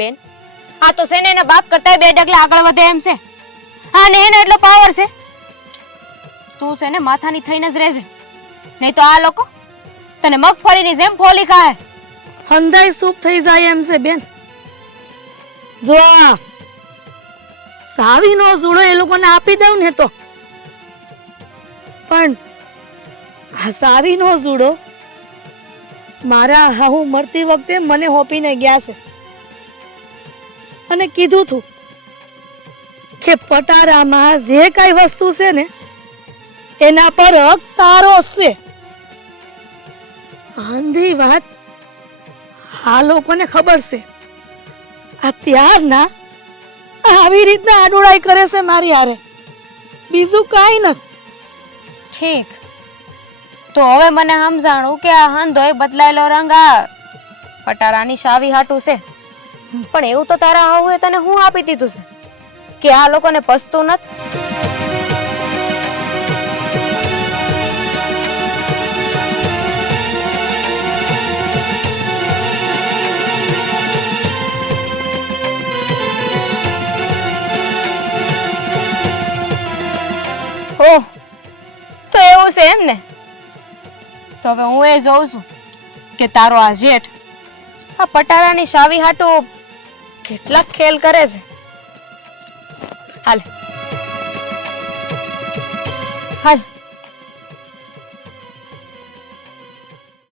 બેન, આ તો છે ને એના બાપ કરતા 2 ડગલા આગળ વધે એમ છે. અને એનો એટલો પાવર છે. તું છે ને માથાની થઈને જ રહેજે, નહીં તો આ લોકો તને મગફળીની જેમ ફોલી ખાય. હંધાઈ સૂપ થઈ જાય એમ છે બેન. જો આ સાવીનો જુડો એ લોકોને આપી દઉં ને તો, પણ આ સાવીનો જુડો મારા હાહુ મરતી વખતે મને હોપીને ગયા છે અને કીધું તું કે પટારામાં જે કઈ વસ્તુ છે ને એના પર હક તારો છે. આંધી વાત આ લોકોને ખબર છે. આ ત્યારના આવી રીતના આડોડાઈ કરે છે મારી હારે, બીજું કાંઈ નથી. ઠીક, તો હવે મને સમજાણું કે આ હંધોય બદલાયેલો રંગ આ પટારાની શાવી હાટું છે. પણ એવું તો તારા હાહુએ તને હું આપી દીધું છે કે આ લોકોને પસતું નથી. ઓહ, તો એવું છે એમ ને? તો હવે હું એ જોઉં છું કે તારો આ જેઠ આ પટારાની શાવી હાટું કેટલાક ખેલ કરે છે. હાલ હાલ.